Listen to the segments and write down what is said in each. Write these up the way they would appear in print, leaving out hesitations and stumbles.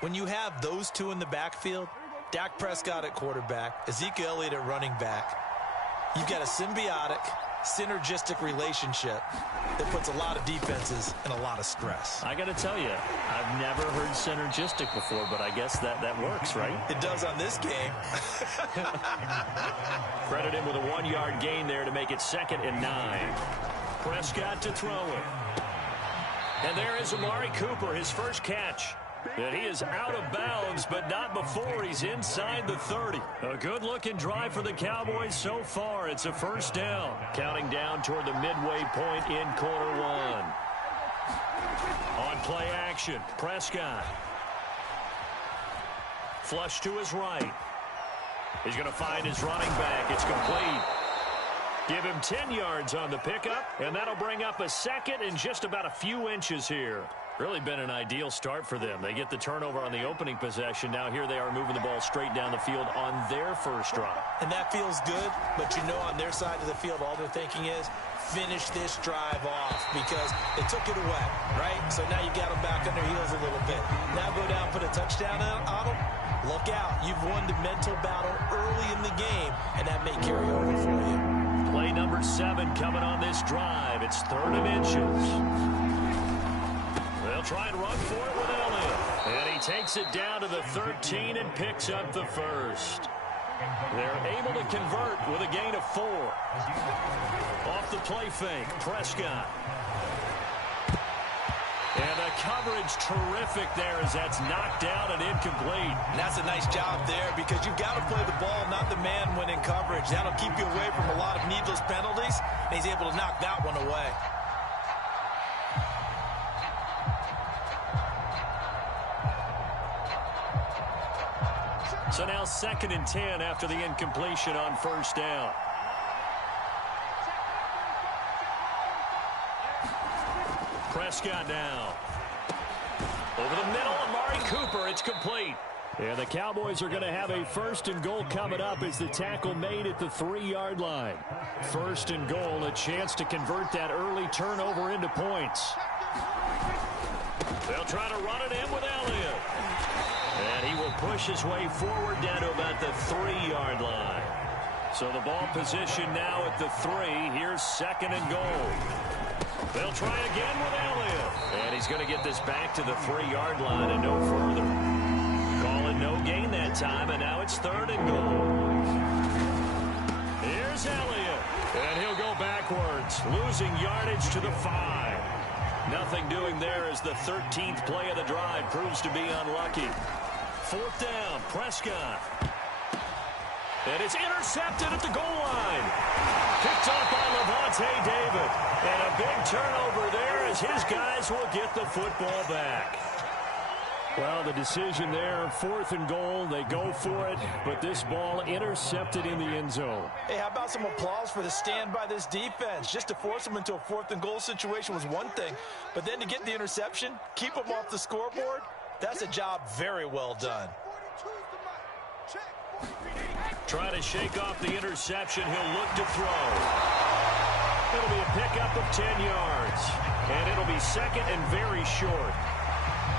When you have those two in the backfield, Dak Prescott at quarterback, Ezekiel Elliott at running back, you've got a symbiotic, synergistic relationship that puts a lot of defenses in a lot of stress. I got to tell you, I've never heard synergistic before, but I guess that works, right? It does on this game. Credit him with a 1-yard gain there to make it 2nd and 9. Prescott to throw it. And there is Amari Cooper, his first catch. And he is out of bounds, but not before he's inside the 30. A good-looking drive for the Cowboys so far. It's a first down. Counting down toward the midway point in quarter 1. On play action, Prescott. Flush to his right. He's going to find his running back. It's complete. Give him 10 yards on the pickup, and that'll bring up a 2nd and just about a few inches here. Really been an ideal start for them. They get the turnover on the opening possession. Now here they are moving the ball straight down the field on their first drive. And that feels good, but you know on their side of the field all they're thinking is finish this drive off because they took it away, right? So now you got them back on their heels a little bit. Now go down, put a touchdown on them. Look out. You've won the mental battle early in the game, and that may carry over for you. Play number 7 coming on this drive. It's 3rd and inches. They'll try and run for it with Elliott. And he takes it down to the 13 and picks up the first. They're able to convert with a gain of 4. Off the play fake, Prescott. And the coverage terrific there as that's knocked down and incomplete. And that's a nice job there because you've got to play the ball, not the man when in coverage. That'll keep you away from a lot of needless penalties, and he's able to knock that one away. So now 2nd and 10 after the incompletion on first down. Prescott now. Over the middle, Amari Cooper. It's complete. And the Cowboys are going to have a 1st and goal coming up as the tackle made at the 3-yard line. 1st and goal, a chance to convert that early turnover into points. They'll try to run it in with Elliott. And he will push his way forward down to about the 3-yard line. So the ball position now at the 3. Here's 2nd and goal. They'll try again with Elliott. And he's going to get this back to the 3-yard line and no further. Call it no gain that time, and now it's 3rd and goal. Here's Elliott. And he'll go backwards, losing yardage to the 5. Nothing doing there as the 13th play of the drive proves to be unlucky. 4th down, Prescott. And it's intercepted at the goal line. Picked off by Lavonte David. And a big turnover there as his guys will get the football back. Well, the decision there, 4th and goal. They go for it, but this ball intercepted in the end zone. Hey, how about some applause for the stand by this defense? Just to force them into a 4th and goal situation was one thing, but then to get the interception, keep them off the scoreboard, that's a job very well done. Try to shake off the interception. He'll look to throw. It'll be a pickup of 10 yards. And it'll be 2nd and very short.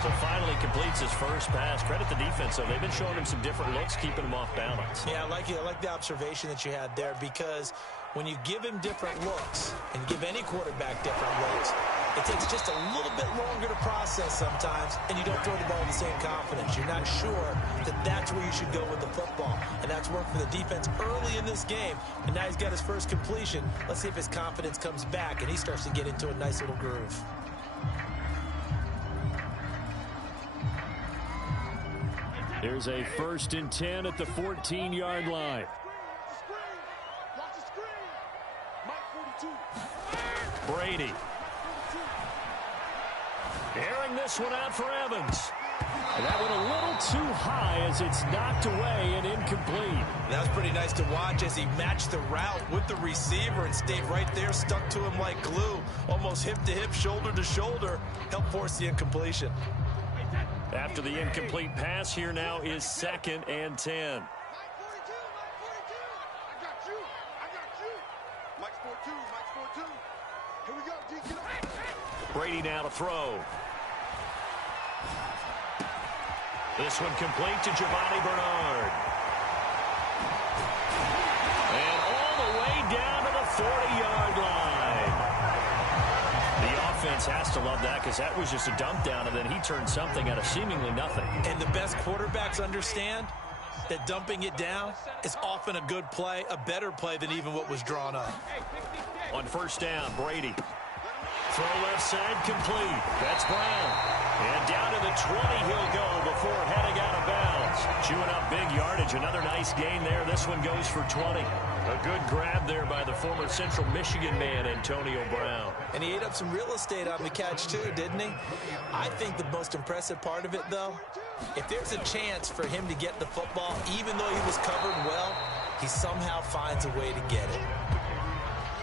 So finally completes his first pass. Credit the defense, though. They've been showing him some different looks, keeping him off balance. Yeah, I like the observation that you had there because when you give him different looks and give any quarterback different looks, it takes just a little bit longer to process sometimes, and you don't throw the ball with the same confidence. You're not sure that that's where you should go with the football, and that's worked for the defense early in this game, and now he's got his first completion. Let's see if his confidence comes back, and he starts to get into a nice little groove. Here's a 1st and 10 at the 14-yard line. Brady. Airing this one out for Evans. And that went a little too high as it's knocked away and incomplete. That was pretty nice to watch as he matched the route with the receiver and stayed right there, stuck to him like glue, almost hip to hip, shoulder to shoulder, helped force the incompletion. After the incomplete pass, here now is 2nd and 10. Brady now to throw. This one complete to Giovanni Bernard. And all the way down to the 40-yard line. The offense has to love that because that was just a dump down, and then he turned something out of seemingly nothing. And the best quarterbacks understand that dumping it down is often a good play, a better play than even what was drawn up. On first down, Brady. Throw left side complete. That's Brown. And down to the 20 he'll go before heading out of bounds. Chewing up big yardage. Another nice gain there. This one goes for 20. A good grab there by the former Central Michigan man, Antonio Brown. And he ate up some real estate on the catch too, didn't he? I think the most impressive part of it, though, if there's a chance for him to get the football, even though he was covered well, he somehow finds a way to get it.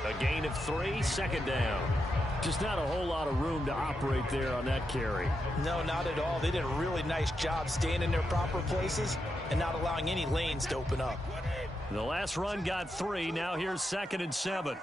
A gain of 3, second down. Just not a whole lot of room to operate there on that carry. No, not at all. They did a really nice job staying in their proper places and not allowing any lanes to open up. The last run got 3. Now here's 2nd and 7.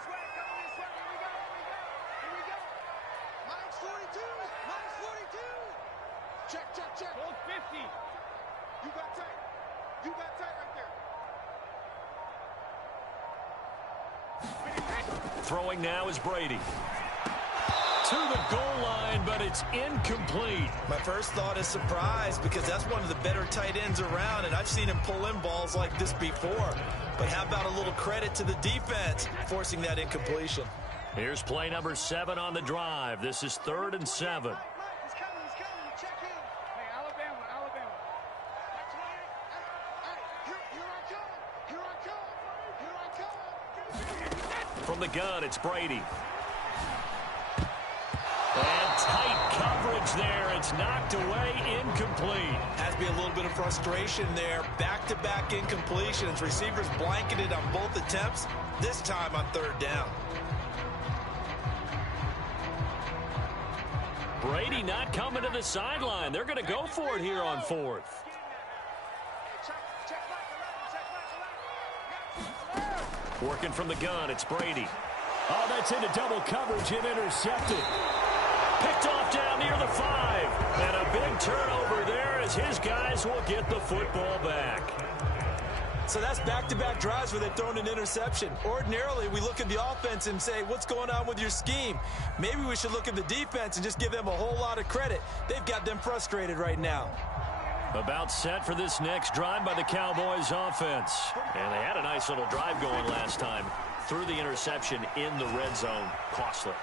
Throwing now is Brady. To the goal line, but it's incomplete. My first thought is surprise because that's one of the better tight ends around, and I've seen him pull in balls like this before. But how about a little credit to the defense forcing that incompletion? Here's play number 7 on the drive. This is 3rd and 7. From the gun, it's Brady. And tight coverage there. It's knocked away, incomplete. Has to be a little bit of frustration there. Back-to-back incompletions. Receivers blanketed on both attempts, this time on 3rd down. Brady not coming to the sideline. They're going to go for it here on 4th. Working from the gun, it's Brady. Oh, that's into double coverage and intercepted. Picked off down near the 5. And a big turnover there as his guys will get the football back. So that's back-to-back drives where they've thrown an interception. Ordinarily, we look at the offense and say, what's going on with your scheme? Maybe we should look at the defense and just give them a whole lot of credit. They've got them frustrated right now. About set for this next drive by the Cowboys offense. And they had a nice little drive going last time. Threw the interception in the red zone. Costly.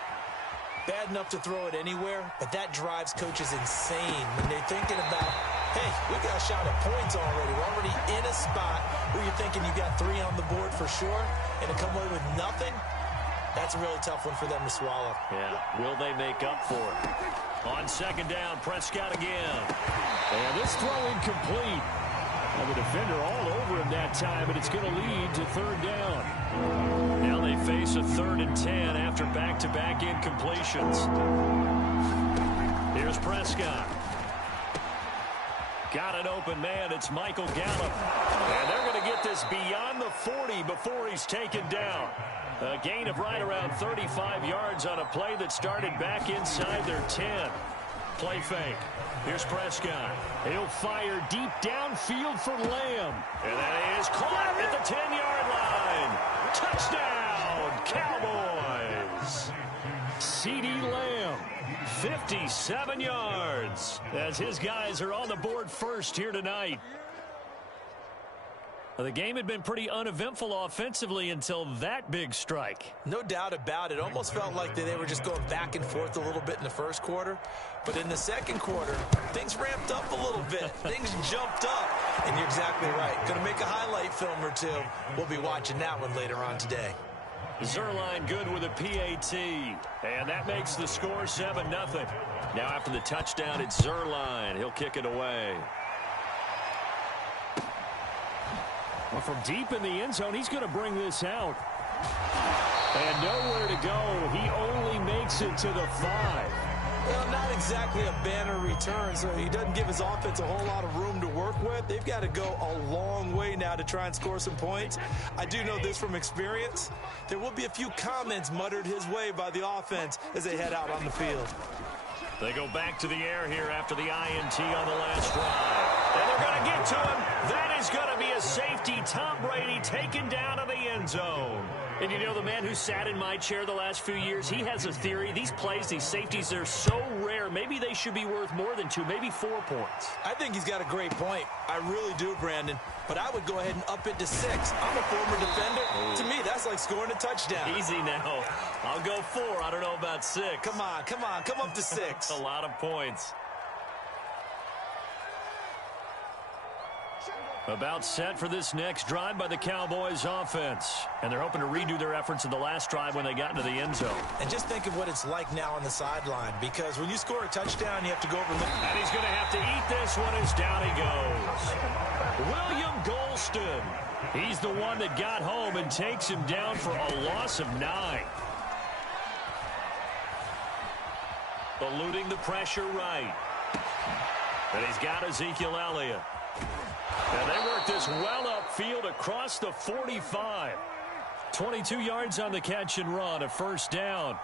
Bad enough to throw it anywhere, but that drives coaches insane when they're thinking about, hey, we got a shot at points already. We're already in a spot where you're thinking you got 3 on the board for sure, and to come away with nothing, that's a really tough one for them to swallow. Yeah, will they make up for it? On 2nd down, Prescott again. And this throw incomplete. And the defender all over him that time, but it's going to lead to 3rd down. Now they face a 3rd and 10 after back-to-back incompletions. Here's Prescott. Got an open man. It's Michael Gallup. And they're going to get this beyond the 40 before he's taken down. A gain of right around 35 yards on a play that started back inside their 10. Play fake. Here's Prescott. He'll fire deep downfield for Lamb. And that is caught at the 10-yard line. Touchdown, Cowboys. CeeDee Lamb, 57 yards, as his guys are on the board first here tonight. The game had been pretty uneventful offensively until that big strike. No doubt about it. Almost felt like they were just going back and forth a little bit in the first quarter. But in the second quarter, things ramped up a little bit. Things jumped up. And you're exactly right. Going to make a highlight film or two. We'll be watching that one later on today. Zuerlein good with a PAT. And that makes the score 7-0. Now after the touchdown, it's Zuerlein. He'll kick it away. Well, from deep in the end zone, he's going to bring this out. And nowhere to go. He only makes it to the 5. Well, not exactly a banner return, so he doesn't give his offense a whole lot of room to work with. They've got to go a long way now to try and score some points. I do know this from experience. There will be a few comments muttered his way by the offense as they head out on the field. They go back to the air here after the INT on the last drive. And to him. That is going to be a safety. Tom Brady taken down to the end zone. And you know, the man who sat in my chair the last few years, he has a theory. These plays, these safeties, they're so rare. Maybe they should be worth more than 2, maybe 4 points. I think he's got a great point. I really do, Brandon. But I would go ahead and up it to 6. I'm a former defender. To me, that's like scoring a touchdown. Easy now. I'll go 4. I don't know about 6. Come on. Come up to 6. A lot of points. About set for this next drive by the Cowboys offense. And they're hoping to redo their efforts in the last drive when they got into the end zone. And just think of what it's like now on the sideline, because when you score a touchdown, you have to go over. And he's going to have to eat this one as down he goes. William Golston. He's the one that got home and takes him down for a loss of 9. Eluding the pressure right. And he's got Ezekiel Elliott. And they work this well upfield across the 45. 22 yards on the catch and run, a first down.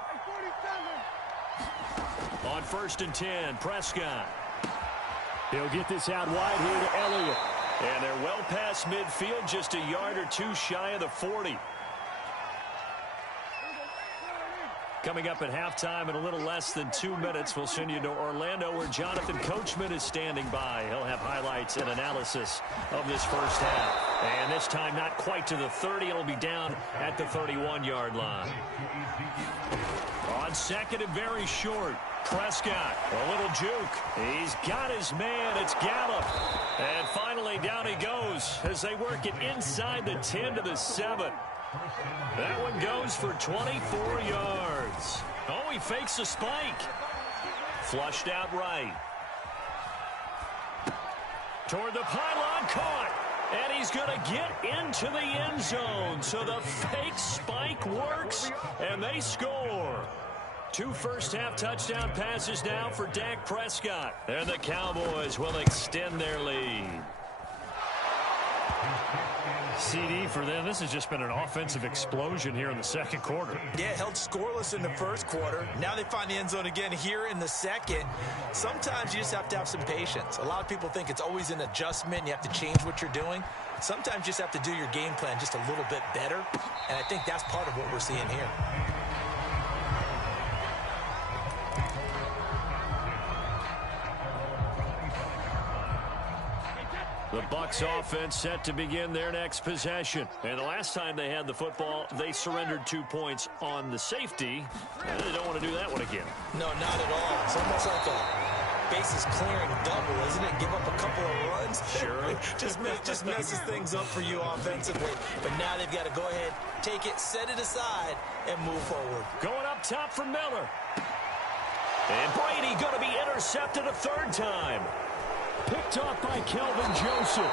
On 1st and 10, Prescott. He'll get this out wide here to Elliott. And they're well past midfield, just a yard or 2 shy of the 40. Coming up at halftime in a little less than 2 minutes, we'll send you to Orlando where Jonathan Coachman is standing by. He'll have highlights and analysis of this first half. And this time not quite to the 30. It'll be down at the 31-yard line. On 2nd and very short, Prescott, a little juke. He's got his man. It's Gallup. And finally down he goes as they work it inside the 10 to the 7. That one goes for 24 yards. Oh, he fakes a spike. Flushed out right. Toward the pylon, caught. And he's going to get into the end zone. So the fake spike works, and they score. 2 first-half touchdown passes now for Dak Prescott. And the Cowboys will extend their lead. CD for them. This has just been an offensive explosion here in the second quarter. Yeah, held scoreless in the first quarter. Now they find the end zone again here in the second. Sometimes you just have to have some patience. A lot of people think it's always an adjustment. You have to change what you're doing. Sometimes you just have to do your game plan just a little bit better. And I think that's part of what we're seeing here. The Bucs offense set to begin their next possession. And the last time they had the football, they surrendered 2 points on the safety. And they don't want to do that one again. No, not at all. It's almost like a bases clearing double, isn't it? Give up a couple of runs. Sure. just messes things up for you offensively. But now they've got to go ahead, take it, set it aside, and move forward. Going up top for Miller. And Brady going to be intercepted a 3rd time. Picked off by Kelvin Joseph.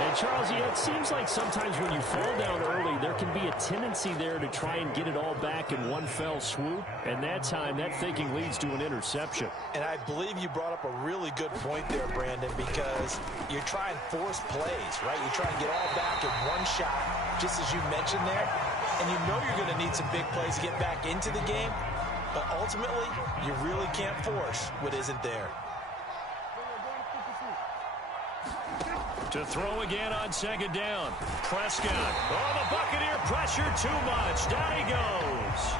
And, Charles, it seems like sometimes when you fall down early, there can be a tendency there to try and get it all back in one fell swoop. And that time, that thinking leads to an interception. And I believe you brought up a really good point there, Brandon, because you're trying force plays, right? You try and get all back in one shot, just as you mentioned there. And you know you're going to need some big plays to get back into the game. But ultimately, you really can't force what isn't there. To throw again on 2nd down. Prescott. Oh, the Buccaneer pressure too much. Down he goes.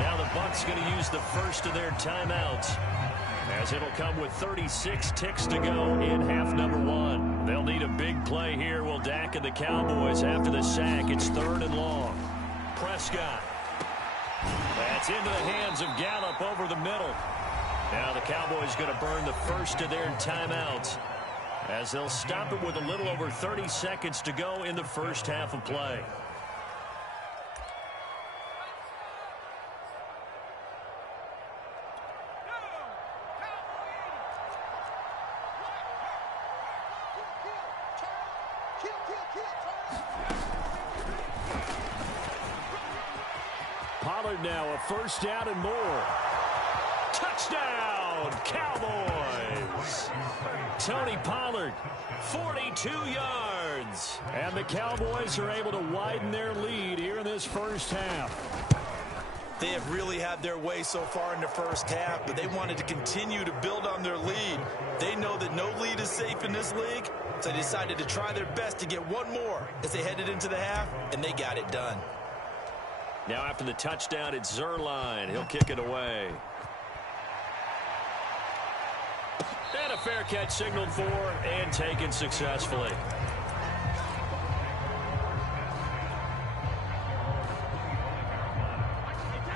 Now the Bucs going to use the first of their timeouts, as it'll come with 36 ticks to go in half number 1. They'll need a big play here. Will Dak and the Cowboys after the sack. It's 3rd and long. Prescott. That's into the hands of Gallup over the middle. Now the Cowboys going to burn the first of their timeouts, as they'll stop it with a little over 30 seconds to go in the first half of play. Pollard now a 1st down and more. Touchdown, Cowboys! Tony Pollard, 42 yards. And the Cowboys are able to widen their lead here in this first half. They have really had their way so far in the first half, but they wanted to continue to build on their lead. They know that no lead is safe in this league, so they decided to try their best to get one more as they headed into the half, and they got it done. Now after the touchdown, it's Zuerlein. He'll kick it away. And a fair catch signaled for and taken successfully.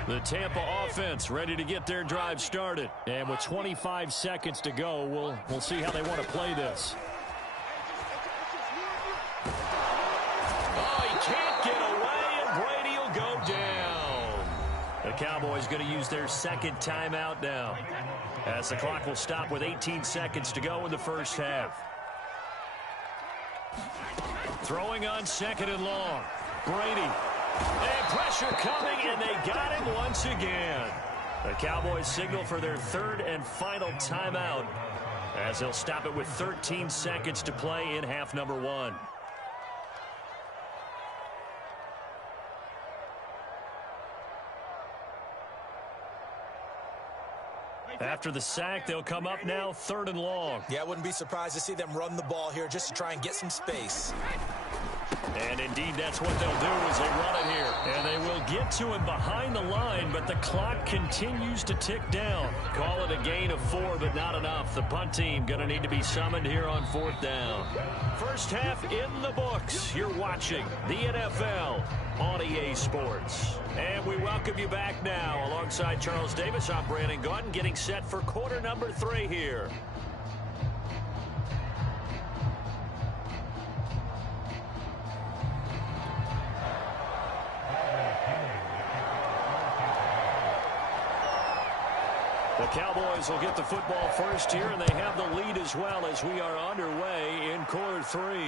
The Tampa offense ready to get their drive started. And with 25 seconds to go, we'll see how they want to play this. Oh, he can't get away, and Brady will go down. The Cowboys going to use their second timeout now, as the clock will stop with 18 seconds to go in the first half. Throwing on second and long. Brady. And pressure coming, and they got him once again. The Cowboys signal for their third and final timeout, as they'll stop it with 13 seconds to play in half number one. After the sack, they'll come up now third and long. Yeah, I wouldn't be surprised to see them run the ball here just to try and get some space. And indeed, that's what they'll do as they run it here. And they will get to him behind the line, but the clock continues to tick down. Call it a gain of 4, but not enough. The punt team going to need to be summoned here on fourth down. First half in the books. You're watching the NFL on EA Sports. And we welcome you back now. Alongside Charles Davis, I'm Brandon Gaudin, getting set for quarter number 3 here. The Cowboys will get the football first here, and they have the lead as well as we are underway in quarter 3.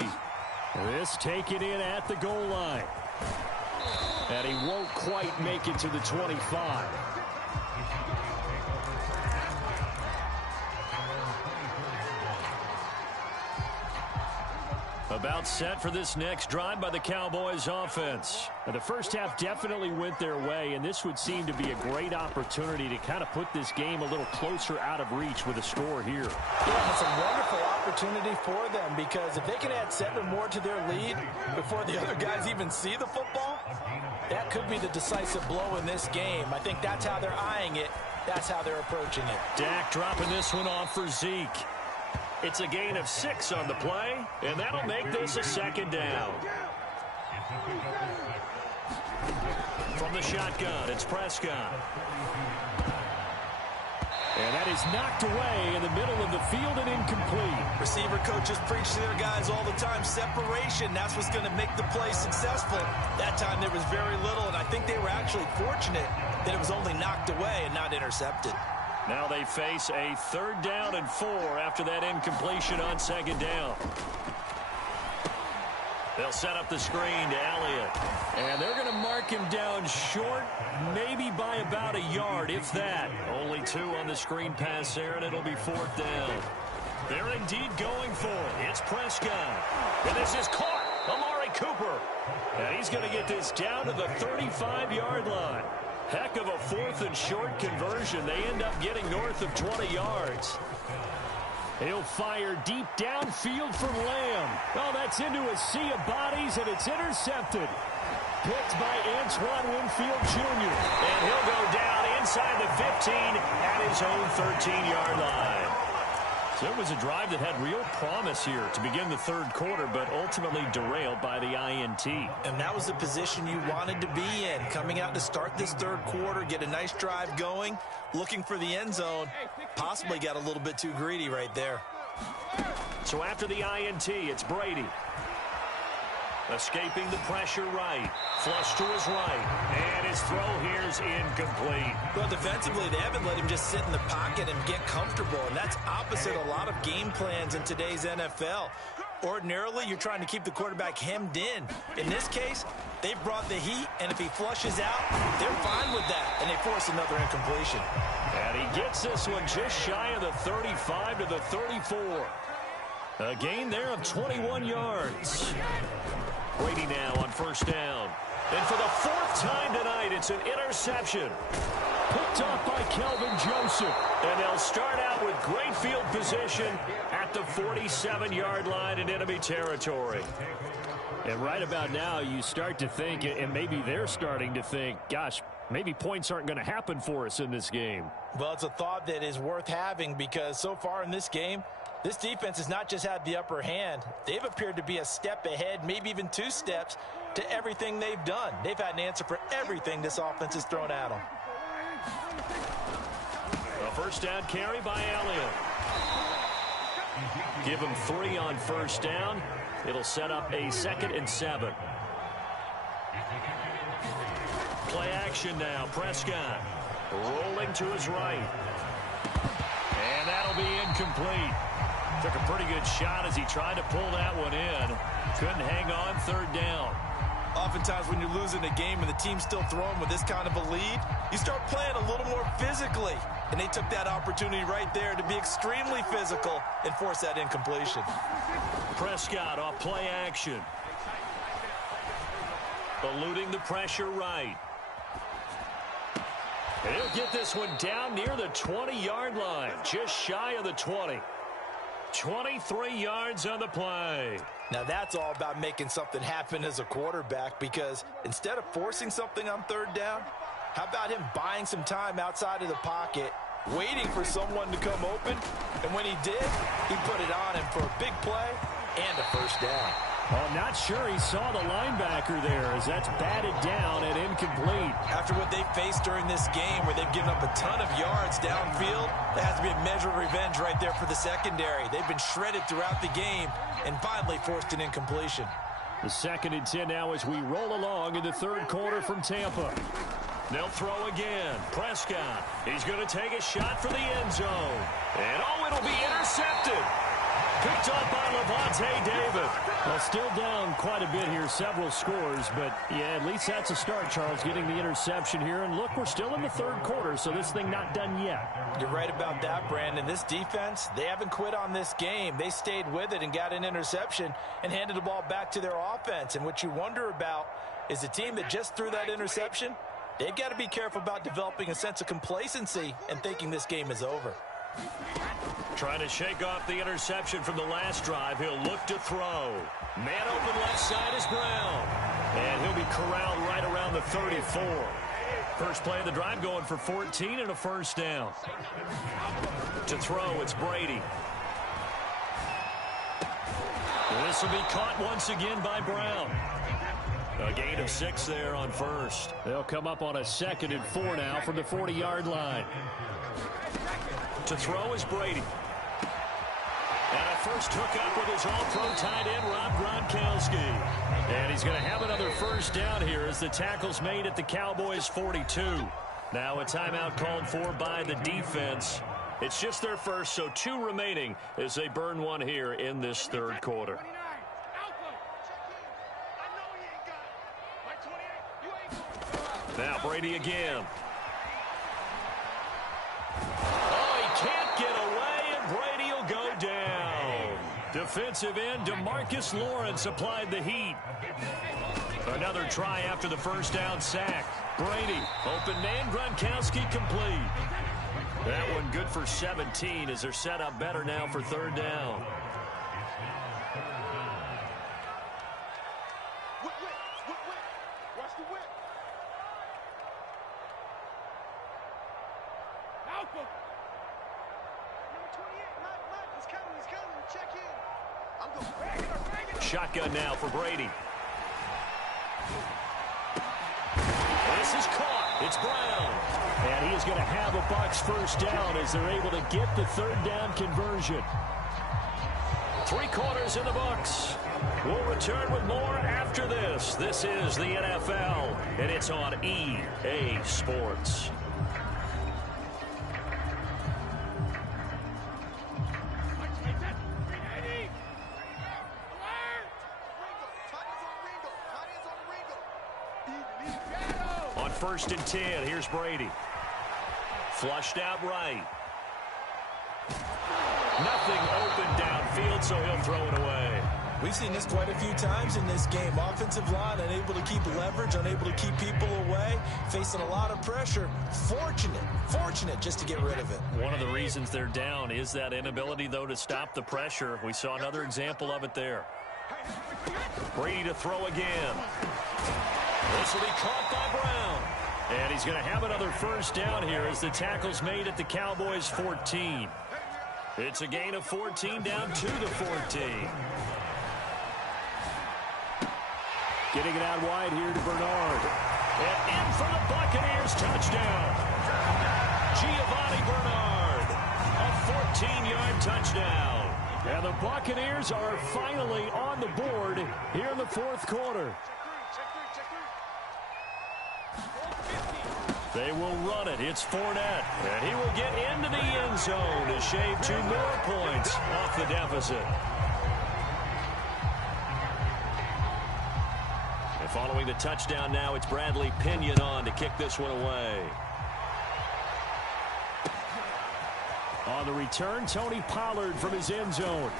This taken in at the goal line. And he won't quite make it to the 25. About set for this next drive by the Cowboys offense. Now, the first half definitely went their way, and this would seem to be a great opportunity to kind of put this game a little closer out of reach with a score here. Yeah, it's a wonderful opportunity for them, because if they can add 7 more to their lead before the other guys even see the football, that could be the decisive blow in this game. I think that's how they're eyeing it. That's how they're approaching it. Dak dropping this one off for Zeke. It's a gain of 6 on the play, and that'll make this a second down. From the shotgun, it's Prescott. And that is knocked away in the middle of the field and incomplete. Receiver coaches preach to their guys all the time. Separation, that's what's going to make the play successful. That time there was very little, and I think they were actually fortunate that it was only knocked away and not intercepted. Now they face a 3rd down and 4 after that incompletion on second down. They'll set up the screen to Elliott. And they're going to mark him down short, maybe by about a yard, if that. Only 2 on the screen pass there, and it'll be 4th down. They're indeed going for it. It's Prescott. And this is caught. Amari Cooper. And he's going to get this down to the 35-yard line. Heck of a 4th and short conversion. They end up getting north of 20 yards. He'll fire deep downfield for Lamb. Oh, that's into a sea of bodies, and it's intercepted. Picked by Antoine Winfield Jr. And he'll go down inside the 15 at his own 13-yard line. So it was a drive that had real promise here to begin the 3rd quarter, but ultimately derailed by the INT. And that was the position you wanted to be in, coming out to start this 3rd quarter, get a nice drive going, looking for the end zone. Possibly got a little bit too greedy right there. So after the INT, it's Brady. Escaping the pressure right. Flush to his right. And his throw here is incomplete. Well, defensively, they haven't let him just sit in the pocket and get comfortable. And that's opposite a lot of game plans in today's NFL. Ordinarily, you're trying to keep the quarterback hemmed in. In this case, they brought the heat, and if he flushes out, they're fine with that. And they force another incompletion. And he gets this one just shy of the 35 to the 34. A gain there of 21 yards. Brady now on 1st down. And for the fourth time tonight, it's an interception. Picked off by Kelvin Joseph. And they'll start out with great field position at the 47-yard line in enemy territory. And right about now, you start to think, and maybe they're starting to think, gosh, maybe points aren't going to happen for us in this game. Well, it's a thought that is worth having because so far in this game, this defense has not just had the upper hand. They've appeared to be a step ahead, maybe even 2 steps, to everything they've done. They've had an answer for everything this offense has thrown at them. A first down carry by Elliott. Give him 3 on first down. It'll set up a 2nd and 7. Play action now. Prescott rolling to his right. And that'll be incomplete. Took a pretty good shot as he tried to pull that one in. Couldn't hang on 3rd down. Oftentimes when you're losing a game and the team's still throwing with this kind of a lead, you start playing a little more physically. And they took that opportunity right there to be extremely physical and force that incompletion. Prescott off play action. Eluding the pressure right. And he'll get this one down near the 20-yard line. Just shy of the 20. 23 yards on the play. Now that's all about making something happen as a quarterback because instead of forcing something on 3rd down, how about him buying some time outside of the pocket, waiting for someone to come open, and when he did, he put it on him for a big play and a first down. Well, I'm not sure he saw the linebacker there as that's batted down and incomplete. After what they faced during this game where they've given up a ton of yards downfield, there has to be a measure of revenge right there for the secondary. They've been shredded throughout the game and finally forced an incompletion. The 2nd and 10 now as we roll along in the 3rd quarter from Tampa. They'll throw again. Prescott. He's going to take a shot for the end zone. And oh, it'll be intercepted. Picked up by Lavonte David. Well, still down quite a bit here, several scores, but yeah, at least that's a start, Charles, getting the interception here. And look, we're still in the 3rd quarter, so this thing not done yet. You're right about that, Brandon. This defense, they haven't quit on this game. They stayed with it and got an interception and handed the ball back to their offense. And what you wonder about is the team that just threw that interception, they've got to be careful about developing a sense of complacency and thinking this game is over. Trying to shake off the interception from the last drive. He'll look to throw. Man open left side is Brown. And he'll be corralled right around the 34. First play of the drive going for 14 and a first down. To throw, it's Brady. This will be caught once again by Brown. A gain of 6 there on first. They'll come up on a 2nd and 4 now from the 40-yard line. To throw is Brady. And a first hookup with his all-pro tight end, Rob Gronkowski. And he's going to have another first down here as the tackle's made at the Cowboys' 42. Now a timeout called for by the defense. It's just their first, so 2 remaining as they burn one here in this 3rd quarter. Now Brady again. Oh, he can't get away, and Brady will go down. Defensive end DeMarcus Lawrence applied the heat. Another try after the first down sack. Brady, open man, Gronkowski complete. That one good for 17 as they're set up better now for 3rd down. Shotgun now for Brady. This is caught. It's Brown. And he is going to have a Bucs first down as they're able to get the 3rd down conversion. 3 quarters in the books. We'll return with more after this. This is the NFL, and it's on EA Sports. On 1st and 10, here's Brady. Flushed out right. Nothing open downfield, so he'll throw it away. We've seen this quite a few times in this game. Offensive line unable to keep leverage, unable to keep people away, facing a lot of pressure. Fortunate just to get rid of it. One of the reasons they're down is that inability, though, to stop the pressure. We saw another example of it there. Brady to throw again. This will be caught by Brown. And he's going to have another first down here as the tackle's made at the Cowboys' 14. It's a gain of 14 down to the 14. Getting it out wide here to Bernard. And in for the Buccaneers touchdown. Giovanni Bernard. A 14-yard touchdown. And the Buccaneers are finally on the board here in the fourth quarter. They will run it. It's Fournette. And he will get into the end zone to shave 2 more points off the deficit. And following the touchdown now, it's Bradley Pinion on to kick this one away. On the return, Tony Pollard from his end zone.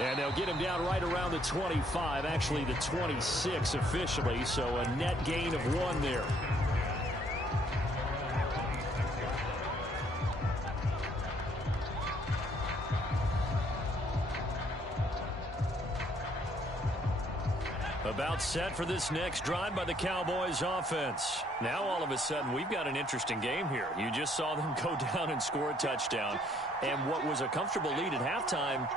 And they'll get him down right around the 25, actually the 26 officially, so a net gain of 1 there. About set for this next drive by the Cowboys offense. Now all of a sudden we've got an interesting game here. You just saw them go down and score a touchdown. And what was a comfortable lead at halftime,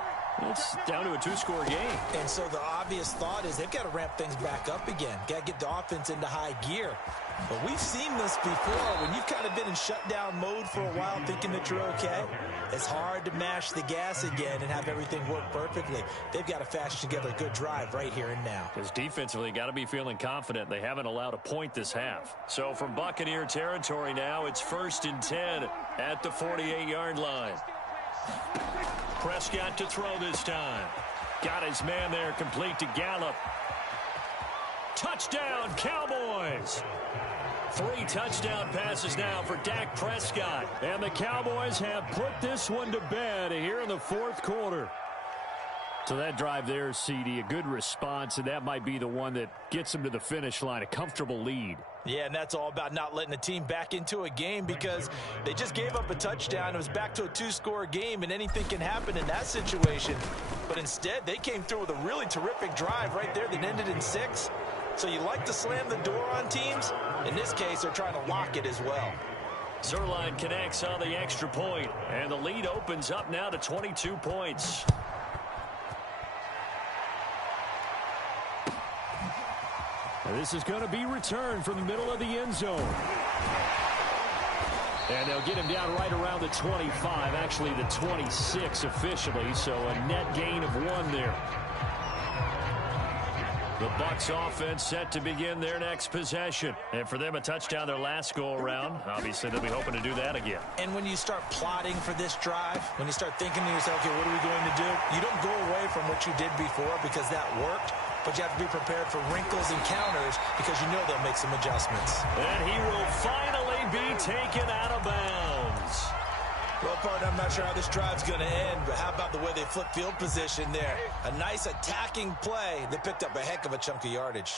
it's down to a 2-score game. And so the obvious thought is they've got to ramp things back up again. Got to get the offense into high gear. But we've seen this before. When you've kind of been in shutdown mode for a while thinking that you're okay, it's hard to mash the gas again and have everything work perfectly. They've got to fashion together a good drive right here and now. Because defensively, got to be feeling confident. They haven't allowed a point this half. So from Buccaneer territory now, it's 1st and 10 at the 48-yard line. Prescott to throw this time. Got his man there, complete to Gallup. Touchdown, Cowboys! 3 touchdown passes now for Dak Prescott. And the Cowboys have put this one to bed here in the fourth quarter. So that drive there, CD, a good response, and that might be the one that gets them to the finish line, a comfortable lead. Yeah, and that's all about not letting the team back into a game because they just gave up a touchdown. It was back to a 2-score game, and anything can happen in that situation. But instead, they came through with a really terrific drive right there that ended in 6. So you like to slam the door on teams. In this case, they're trying to lock it as well. Zuerlein connects on the extra point, and the lead opens up now to 22 points. And this is going to be returned from the middle of the end zone. And they'll get him down right around the 25, actually the 26 officially, so a net gain of 1 there. The Bucs offense set to begin their next possession. And for them, a touchdown their last go-around. Obviously, they'll be hoping to do that again. And when you start plotting for this drive, when you start thinking to yourself, okay, what are we going to do? You don't go away from what you did before because that worked. But you have to be prepared for wrinkles and counters because you know they'll make some adjustments. And he will finally be taken out of bounds. Well, partner, I'm not sure how this drive's going to end, but how about the way they flip field position there? A nice attacking play. They picked up a heck of a chunk of yardage.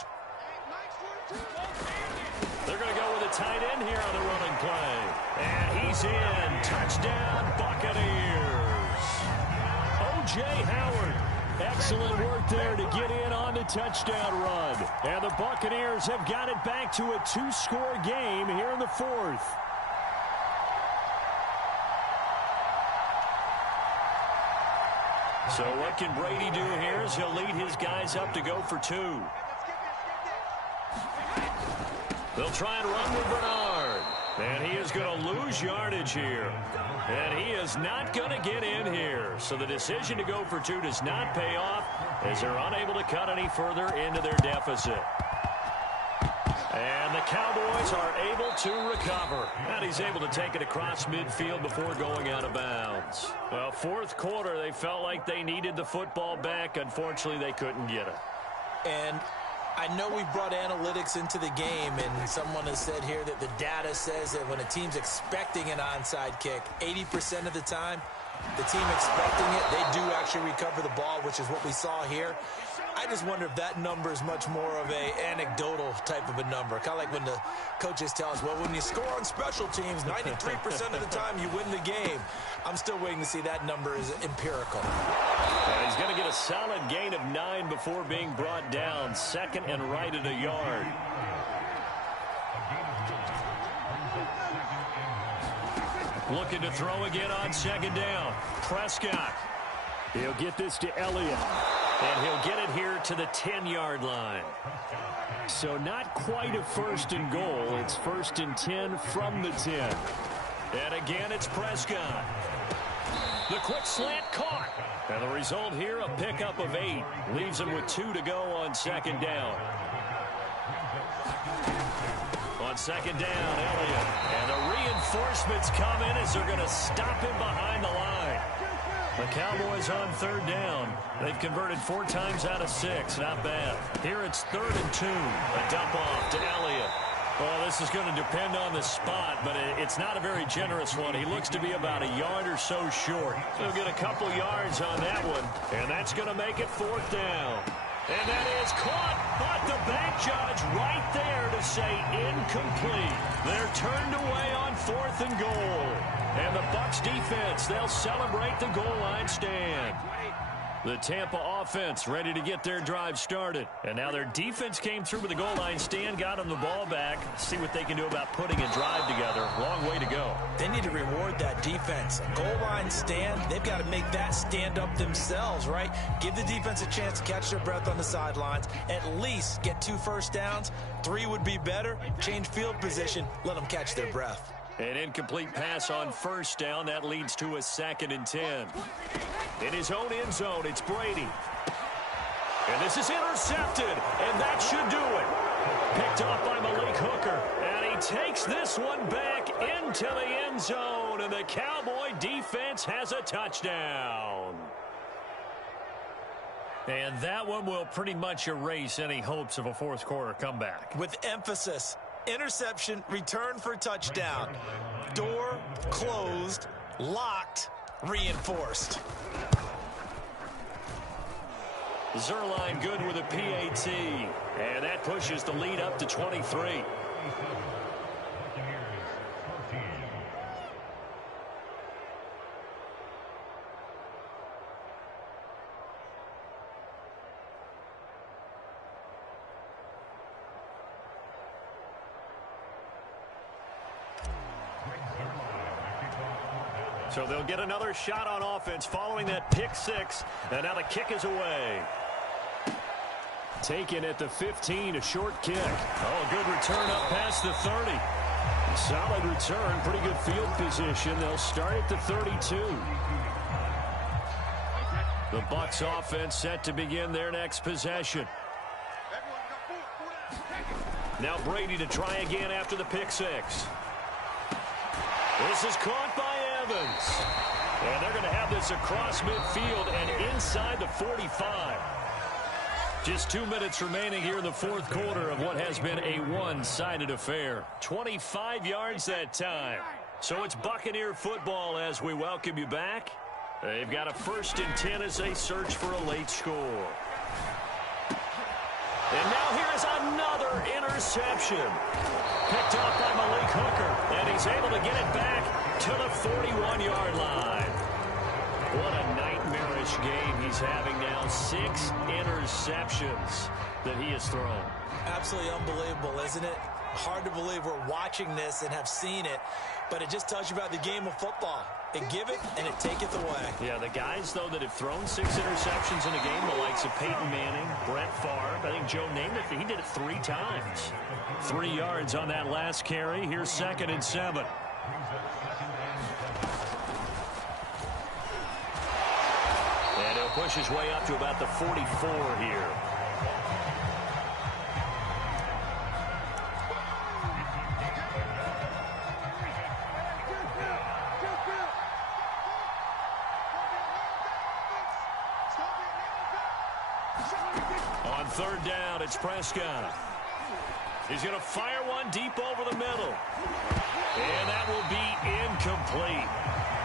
They're going to go with a tight end here on the running play. And he's in. Touchdown, Buccaneers. O.J. Howard. Excellent work there to get in on the touchdown run. And the Buccaneers have got it back to a 2-score game here in the fourth. So what can Brady do here is he'll lead his guys up to go for 2. They'll try and run with Bernard. And he is going to lose yardage here. And he is not going to get in here. So the decision to go for 2 does not pay off as they're unable to cut any further into their deficit. And the Cowboys are able to recover. And he's able to take it across midfield before going out of bounds. Well, fourth quarter, they felt like they needed the football back. Unfortunately, they couldn't get it. And I know we brought analytics into the game, and someone has said here that the data says that when a team's expecting an onside kick, 80% of the time, The team expecting it, they do actually recover the ball, which is what we saw here. I just wonder if that number is much more of a anecdotal type of a number. Kind of like when the coaches tell us, well, when you score on special teams, 93% of the time you win the game. I'm still waiting to see that number is empirical. And he's going to get a solid gain of 9 before being brought down. Second and right at a yard. Looking to throw again on second down. Prescott. He'll get this to Elliott. And he'll get it here to the 10-yard line. So not quite a first and goal. It's first and 10 from the 10. And again, it's Prescott. The quick slant caught. And the result here, a pickup of 8. Leaves him with 2 to go on second down. On second down, Elliott. And the reinforcements come in as they're going to stop him behind the line. The Cowboys on third down. They've converted 4 times out of 6. Not bad. Here it's 3rd and 2. A dump off to Elliott. Well, this is going to depend on the spot, but it's not a very generous one. He looks to be about a yard or so short. He'll get a couple yards on that one, and that's going to make it 4th down. And that is caught, but the bank judge right there to say incomplete. They're turned away on 4th and goal. And the Bucs defense, they'll celebrate the goal line stand. The Tampa offense ready to get their drive started. And now their defense came through with the goal line stand, got them the ball back. See what they can do about putting a drive together. Long way to go. They need to reward that defense. A goal line stand, they've got to make that stand up themselves, right? Give the defense a chance to catch their breath on the sidelines. At least get 2 first downs. 3 would be better. Change field position. Let them catch their breath. An incomplete pass on first down. That leads to a 2nd and 10. In his own end zone, it's Brady. And this is intercepted, and that should do it. Picked off by Malik Hooker, and he takes this one back into the end zone, and the Cowboy defense has a touchdown. And that one will pretty much erase any hopes of a fourth quarter comeback. With emphasis. Interception, return for touchdown. Door closed, locked, reinforced. Zuerlein good with a PAT. And that pushes the lead up to 23. So they'll get another shot on offense following that pick 6. And now the kick is away. Taken at the 15, a short kick. Oh, good return up past the 30. Solid return, pretty good field position. They'll start at the 32. The Bucs offense set to begin their next possession. Now Brady to try again after the pick 6. This is caught by Evans. And they're going to have this across midfield and inside the 45. Just 2 minutes remaining here in the fourth quarter of what has been a one-sided affair. 25 yards that time. So it's Buccaneer football as we welcome you back. They've got a 1st and 10 as they search for a late score. And now here is another interception. Picked off by Malik Hooker, and he's able to get it back to the 41-yard line. What a nightmarish game he's having now. 6 interceptions that he has thrown. Absolutely unbelievable, isn't it? Hard to believe we're watching this and have seen it, but it just tells you about the game of football. It give it, and it taketh away. Yeah, the guys, though, that have thrown 6 interceptions in a game, the likes of Peyton Manning, Brett Favre, I think Joe Namath, he did it 3 times. 3 yards on that last carry. Here's 2nd and 7. And he'll push his way up to about the 44 here. On 3rd down, it's Prescott. He's going to fire one deep over the middle. And that will be incomplete.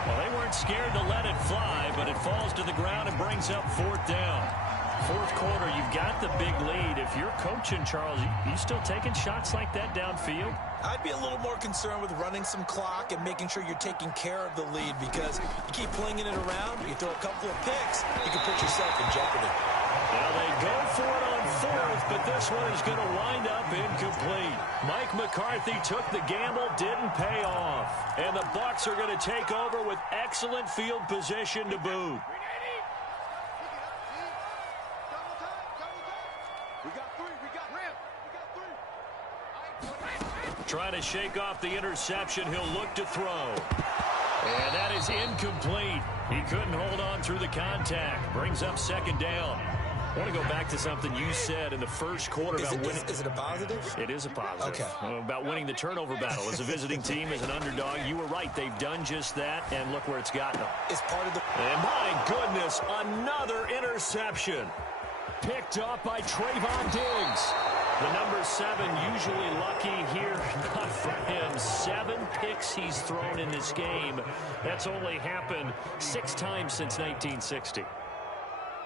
Well, they weren't scared to let it fly, but it falls to the ground and brings up 4th down. Fourth quarter, you've got the big lead. If you're coaching, Charles, you still taking shots like that downfield? I'd be a little more concerned with running some clock and making sure you're taking care of the lead, because you keep flinging it around, you throw a couple of picks, you can put yourself in jeopardy. Now they go for it on 4th, but this one is going to wind up incomplete. Mike McCarthy took the gamble, didn't pay off. And the Bucs are going to take over with excellent field position to boot. Trying to shake off the interception. He'll look to throw. And that is incomplete. He couldn't hold on through the contact. Brings up 2nd down. I want to go back to something you said in the first quarter about winning. Is it a positive? It is a positive. Okay. About winning the turnover battle as a visiting team, as an underdog. You were right. They've done just that, and look where it's gotten them. It's part of the... And my goodness, another interception. Picked up by Trayvon Diggs. The number 7 usually lucky here, not for him. 7 picks he's thrown in this game. That's only happened 6 times since 1960.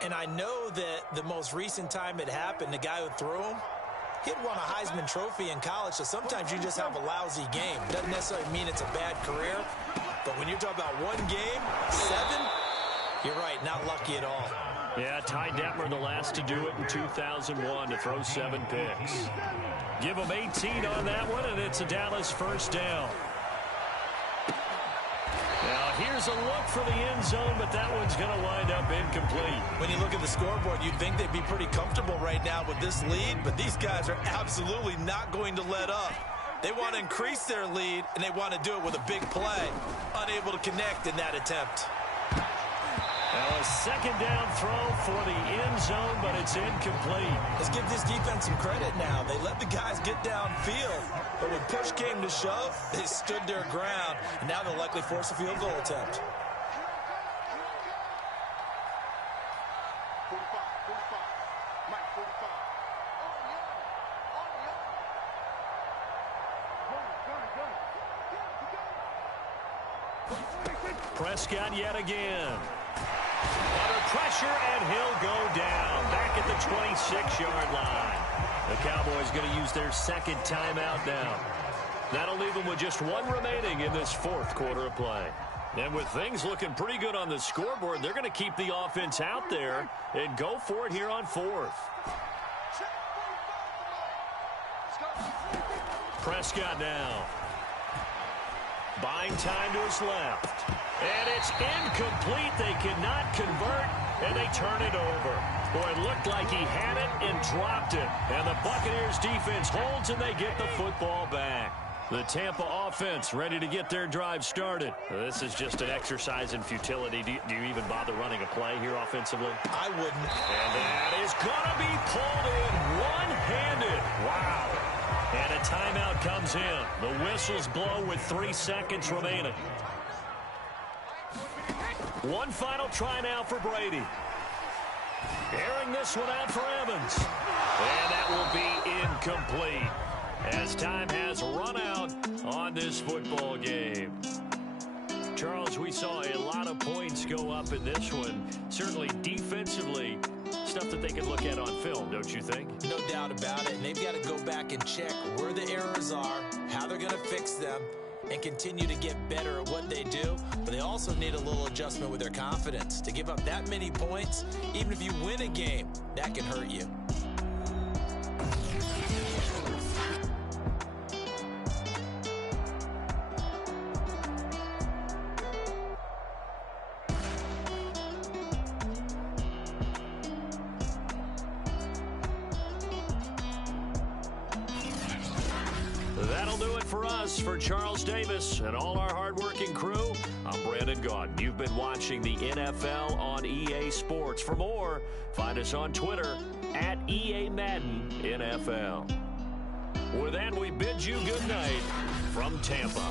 And I know that the most recent time it happened, the guy who threw him, he'd won a Heisman Trophy in college, so sometimes you just have a lousy game. Doesn't necessarily mean it's a bad career, but when you're talking about one game, 7, you're right, not lucky at all. Yeah, Ty Detmer the last to do it in 2001 to throw 7 picks. Give him 18 on that one, and it's a Dallas 1st down. Now, here's a look for the end zone, but that one's going to wind up incomplete. When you look at the scoreboard, you'd think they'd be pretty comfortable right now with this lead, but these guys are absolutely not going to let up. They want to increase their lead, and they want to do it with a big play. Unable to connect in that attempt. Now, a 2nd down throw for the end zone, but it's incomplete. Let's give this defense some credit now. They let the guys get downfield, but when push came to shove, they stood their ground, and now they'll likely force a field goal attempt. 45, Mike 45. Prescott yet again. Under pressure, and he'll go down. Back at the 26-yard line. The Cowboys going to use their 2nd timeout now. That'll leave them with just 1 remaining in this 4th quarter of play. And with things looking pretty good on the scoreboard, they're going to keep the offense out there and go for it here on 4th. Prescott now. Buying time to his left. And it's incomplete. They cannot convert, and they turn it over. Boy, it looked like he had it and dropped it. And the Buccaneers defense holds, and they get the football back. The Tampa offense ready to get their drive started. This is just an exercise in futility. Do you even bother running a play here offensively? I wouldn't. And that is going to be pulled in one-handed. Wow. And a timeout comes in. The whistles blow with 3 seconds remaining. One final try now for Brady. Airing this one out for Evans. And that will be incomplete as time has run out on this football game. Charles, we saw a lot of points go up in this one. Certainly defensively, stuff that they can look at on film, don't you think? No doubt about it. And they've got to go back and check where the errors are, how they're going to fix them, and continue to get better at what they do. But they also need a little adjustment with their confidence. To give up that many points, even if you win a game, that can hurt you. That'll do it for us. For Charles Davis and all our hardworking crew, I'm Brandon Gaudin. You've been watching the NFL on EA Sports. For more, find us on Twitter at EA Madden NFL. With that, we bid you good night from Tampa.